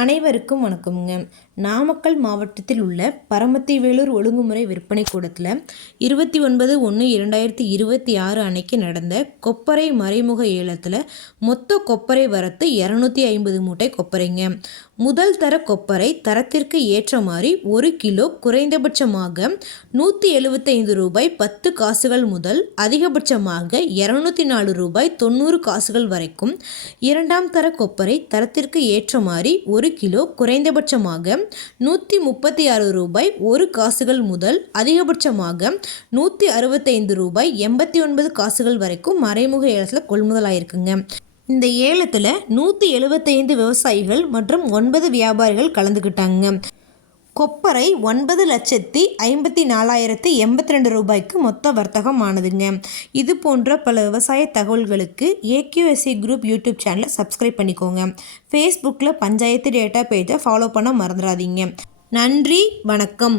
அனைவருக்கும் வணக்கம்ங்க. நாமக்கல் மாவட்டத்தில் உள்ள பரமத்திவேலூர் ஒழுங்குமுறை விற்பனை கூடத்தில் 29/1/2026 அன்னைக்கு நடந்த கொப்பரை மறைமுக ஏலத்தில் மொத்த கொப்பரை வரத்து 250 மூட்டை கொப்பரைங்க. முதல் தர கொப்பரை தரத்திற்கு ஏற்ற மாதிரி 1 கிலோ குறைந்தபட்சமாக 175 ரூபாய் 10 காசுகள் முதல் அதிகபட்சமாக 204 ரூபாய் 90 காசுகள் வரைக்கும். இரண்டாம் தர கொப்பரை தரத்திற்கு ஏற்ற மாதிரி 1 கிலோ குறைந்தபட்சமாக 136 ரூபாய் 1 காசுகள் முதல் அதிகபட்சமாக 165 ரூபாய் 89 காசுகள் வரைக்கும் மறைமுக ஏலத்தில் கொள்முதலாயிருக்குங்க. இந்த ஏலத்தில் 175 விவசாயிகள் மற்றும் 9 வியாபாரிகள் கலந்துக்கிட்டாங்க. கொப்பரை 9,54,082 ரூபாய்க்கு மொத்த வர்த்தகம் ஆனதுங்க. இது போன்ற பல விவசாய தகவல்களுக்கு ஏக்யூஎஸ்சி குரூப் யூடியூப் சேனலை சப்ஸ்கிரைப் பண்ணிக்கோங்க. ஃபேஸ்புக்கில் பஞ்சாயத்து டேட்டா பேஜை ஃபாலோ பண்ண மறந்துடாதீங்க. நன்றி, வணக்கம்.